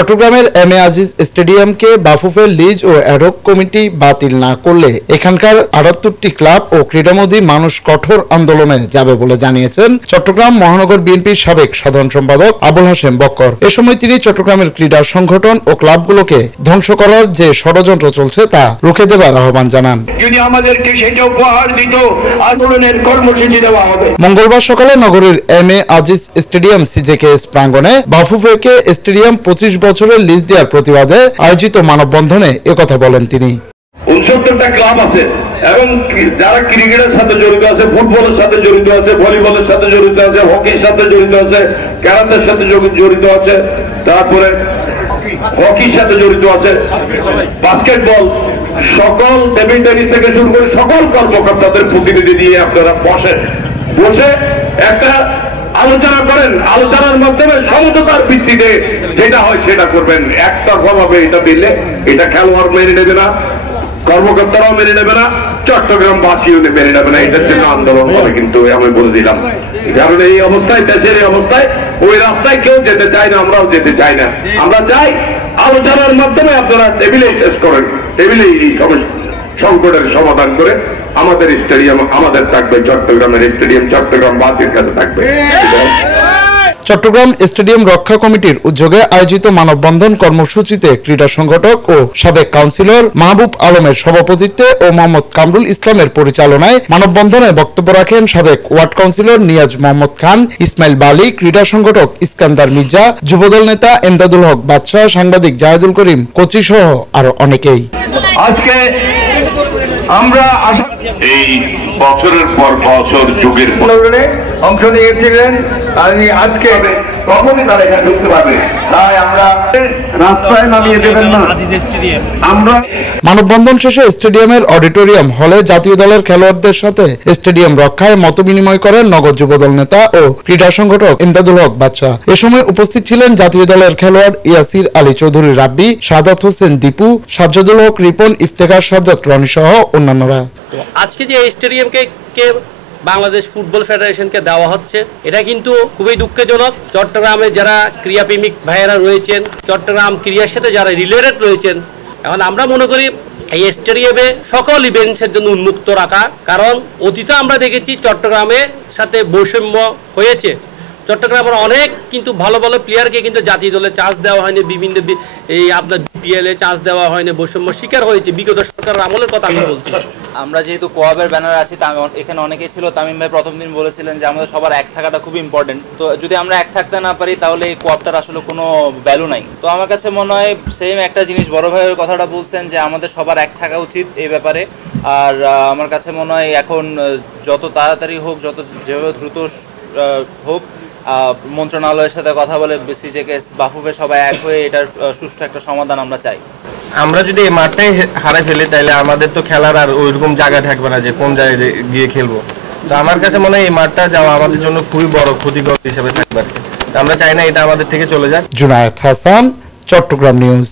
চট্টগ্রামের M A Aziz স্টেডিয়ামকে বাফুফের lease O ad hoc committee বাতিল না করলে এখানকার ৭৮টি ক্লাব ও ক্রীড়ামোদী মানুষ কঠোর আন্দোলনে যাবে বলে জানিয়েছেন চট্টগ্রাম মহানগর বিএনপির সাবেক সাধারণ সম্পাদক আবুল হাশেম বক্কর। এ সময় তিনি চট্টগ্রামের ক্রীড়া সংগঠন ও ক্লাবগুলোকে ধ্বংস করার যে ষড়যন্ত্র চলছে তা রুখে দেবার আহ্বান জানান। যদি আমাদেরকে সেটা উপহার দিত, আন্দোলনের কর্মসূচি দেওয়া হবে। মঙ্গলবার সকালে নগরীর M A Aziz stadium CJKS প্রাঙ্গণে বাফুফেকে স্টেডিয়াম 25 বছরের লিজ দেওয়ার প্রতিবাদে আয়োজিত মানববন্ধনে একথা বলেন তিনি। 69টা ক্লাব আছে এবং যারা ক্রিকেটের সাথে জড়িত আছে, ফুটবলের সাথে জড়িত আছে, ভলিবলের সাথে জড়িত আছে, হকির সাথে জড়িত আছে, ক্যারাতের সাথে জড়িত আছে, তারপরে হকির সাথে জড়িত আছে, বাস্কেটবল, সকল টেবিল টেনিস থেকে শুরু করে সকল কর্মকর্তাদের প্রতিনিধি দিয়ে আপনারা বসে একটা আলোচনা করেন। আলোচনার মাধ্যমে সমঝোতার ভিত্তিতে যেটা হয় সেটা করবেন। একতরফা ভাবে এটা দিলে এটা খেলোয়াড় মেনে নেবে না, কর্মকর্তারাও মেনে নেবে না, চট্টগ্রামবাসীও মেনে নেবে না। এটার জন্য আন্দোলন হবে কিন্তু আমি বলে দিলাম। কারণ এই অবস্থায়, দেশের এই অবস্থায় ওই রাস্তায় কেউ যেতে চায় না, আমরাও যেতে চাই না। আমরা চাই আলোচনার মাধ্যমে আপনারা টেবিলে শেষ করেন, টেবিলে এই সমস্যা সংকটের সমাধান করে আমাদের স্টেডিয়াম আমাদের থাকবে, চট্টগ্রামের স্টেডিয়াম চট্টগ্রামবাসীর কাছে থাকবে। চট্টগ্রাম স্টেডিয়াম রক্ষা কমিটির উদ্যোগে আয়োজিত মানববন্ধন কর্মসূচিতে ক্রীড়া সংগঠক ও সাবেক কাউন্সিলর মাহবুব আলমের সভাপতিত্বে ও মোহাম্মদ কামরুল ইসলামের পরিচালনায় মানববন্ধনে বক্তব্য রাখেন সাবেক ওয়ার্ড কাউন্সিলর নিয়াজ মোহাম্মদ খান, ইসমাইল বালি, ক্রীড়া সংগঠক ইস্কান্দার মির্জা, যুবদল নেতা এমদাদুল হক বাদশাহ, সাংবাদিক জাহেদুল করিম কোচি সহ আরো অনেকেই। আজকে আমরা এই বছরের পর বছর যুগের অংশ নিয়েছিলেন, আজকে তখনই তারা এখানে ঢুকতে পারবে। তাই আমরা রাস্তায় নামিয়ে দেবেন না। আমরা মানববন্ধন শেষে স্টেডিয়ামের অডিটোরিয়াম হলে জাতীয় দলের খেলোয়াড়দের সাথে স্টেডিয়াম রক্ষায় মত বিনিময় করেন নগর যুবদল নেতা ও ক্রীড়া সংগঠক এমদাদুল হক বাদশাহ। এ সময় উপস্থিত ছিলেন জাতীয় দলের খেলোয়াড় ইয়াসির আলী চৌধুরী রাব্বি, সাদাত হোসেন দীপু, সাজ্জাদুল হক রিপন, ইফতেখার সাজ্জাদ রনি সহ অন্যান্যরা। আজকে যে স্টেডিয়ামকে বাংলাদেশ ফুটবল ফেডারেশনকে দেওয়া হচ্ছে, এটা কিন্তু খুবই দুঃখজনক। চট্টগ্রামে যারা ক্রীড়াপ্রেমিক ভাইয়েরা রয়েছেন, চট্টগ্রাম ক্রীড়ার সাথে যারা রিলেটেড রয়েছেন, এখন আমরা মনে করি এই স্টেডিয়ামে সকল ইভেন্টসের জন্য উন্মুক্ত রাখা। কারণ অতীতে আমরা দেখেছি চট্টগ্রামের সাথে বৈষম্য হয়েছে। চট্টগ্রামের অনেক কিন্তু ভালো ভালো প্লেয়ারকে কিন্তু জাতীয় দলে চান্স দেওয়া হয়নি, বিভিন্ন এই আপনার বিপিএল এ চান্স দেওয়া হয়নি, বৈষম্য শিকার হয়েছে বিগত সরকারের আমলের কথা আমি বলছি। আমরা যেহেতু কোয়াবের ব্যানার আছি, এখানে অনেকেই ছিল। তামিম ভাই প্রথম দিন বলেছিলেন যে আমাদের সবার এক থাকাটা খুব ইম্পর্টেন্ট। তো যদি আমরা এক থাকতে না পারি তাহলে এই কোয়াবটার আসলে কোনো ভ্যালু নাই। তো আমার কাছে মনে হয় সেম একটা জিনিস বড় ভাইয়ের কথাটা বলছেন যে আমাদের সবার এক থাকা উচিত এই ব্যাপারে। আর আমার কাছে মনে হয় এখন যত তাড়াতাড়ি হোক, যেভাবে দ্রুত হোক, মন্ত্রণালয়ের সাথে কথা বলে সিজেকেএস বাফুফে সবাই এক হয়ে এটার সুষ্ঠু একটা সমাধান আমরা চাই। আমরা যদি এই মাঠটাই হারাই ফেলি তাহলে আমাদের তো খেলার আর ওইরকম জায়গা থাকবে না যে কোন জায়গায় গিয়ে খেলবো। তো আমার কাছে মনে হয় এই মাঠটা যাওয়া আমাদের জন্য খুবই বড় ক্ষতিকর হিসেবে থাকবে। আমরা চাই না এটা আমাদের থেকে চলে যাক। জুনায়েদ হাসান, চট্টগ্রাম নিউজ।